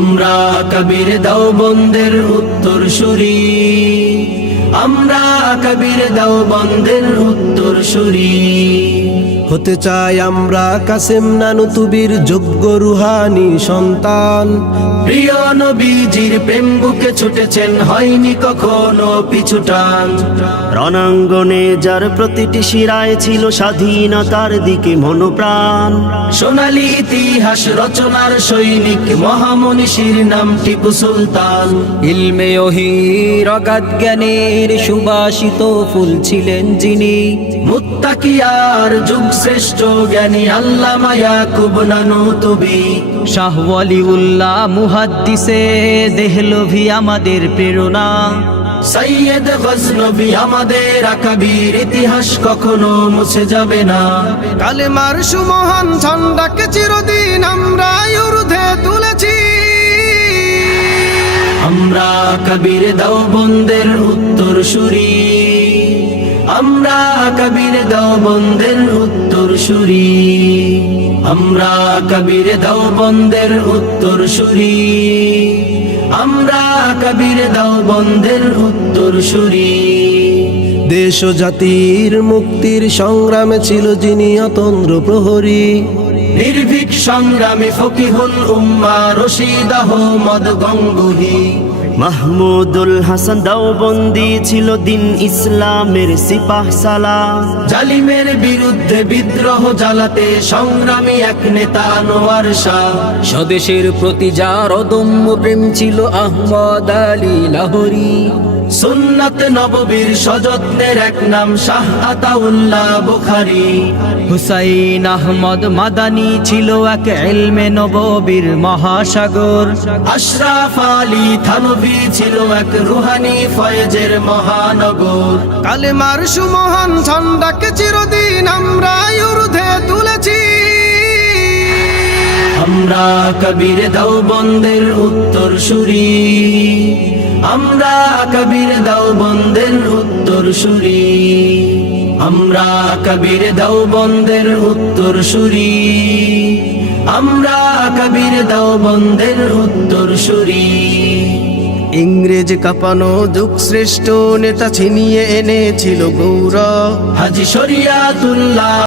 আমরা কবির দেওবন্দের উত্তরসূরি, আমরা কবির দেওবন্দের উত্তরসূরি। হতে চাই আমরা কাসেম নানুতুবির যোগ্য রুহানি সন্তান। প্রিয় নবীজির প্রেম বুকে ছুটেছেন, হয়নি কখনো পিছুটান। রণাঙ্গনে যার প্রতিটি শিরায় ছিল স্বাধীনতার দিকে মনোপ্রাণ। সোনালী ইতিহাস রচনার সৈনিক মহামনীষীর নাম টিপু সুলতান। ইলমে ওহীর অগাধ জ্ঞানের সুবাসিত ফুল ছিলেন যিনি, মুত্তাকিয়ার যুগ শ্রেষ্ঠ জ্ঞানী আল্লামা ইয়াকুব নানুতুবি। শাহ ওয়ালিউল্লাহ মুহাদ্দিসে দেহলভী আমাদের প্রেরণা। সৈয়দ গজনবী আমাদের আকাবির, ইতিহাস কখনো মুছে যাবে না। কালেমার সুমহান ঝান্ডাকে চিরদিন আমরা ঊর্ধ্বে তুলেছি। আমরা কবির দেওবন্দের উত্তরসূরি, আমরা কবির দেওবন্দের উত্তরসূরি, আমরা কবির দেওবন্দের উত্তরসূরি, আমরা কবির দেওবন্দের উত্তরসূরি। দেশ ও জাতির মুক্তির সংগ্রামে ছিল যিনি অতন্দ্র প্রহরী। নির্ভীক সংগ্রামী ফকিহুল উম্মাহ রশিদ আহমদ গঙ্গুহি। মাহমুদুল হাসান দেওবন্দি ছিল দিন ইসলামের সিপাহ সালার। জালিমের বিরুদ্ধে বিদ্রোহ জ্বালাতে সংগ্রামী এক নেতা আনোয়ার শাহ। স্বদেশের প্রতি যার অদম্য প্রেম ছিল আহমদ আলী লাহোরী। সুন্নাত নববীর সযত্নের এক নাম শাহ আতাউল্লাহ বুখারী। হুসাইন আহমদ মাদানী ছিল এক ইলমে নববীর মহাসাগর। আশরাফ আলী থানভী ছিল এক রুহানি ফয়েজের মহানগর। কালেমার সুমহান ঝান্ডাকে চিরদিন আমরা ঊর্ধ্বে তুলেছি। আমরা কবির দেওবন্দের উত্তরসূরি, আমরা কবির দেওবন্দের উত্তরসূরি, আমরা কবির দেওবন্দের উত্তরসূরি, আমরা কবির দেওবন্দের উত্তরসূরি। ইংরেজ কাঁপানো যুগ শ্রেষ্ঠ নেতা ছিনিয়ে এনেছিল গৌরব। হাজী শরিয়াতুল্লাহ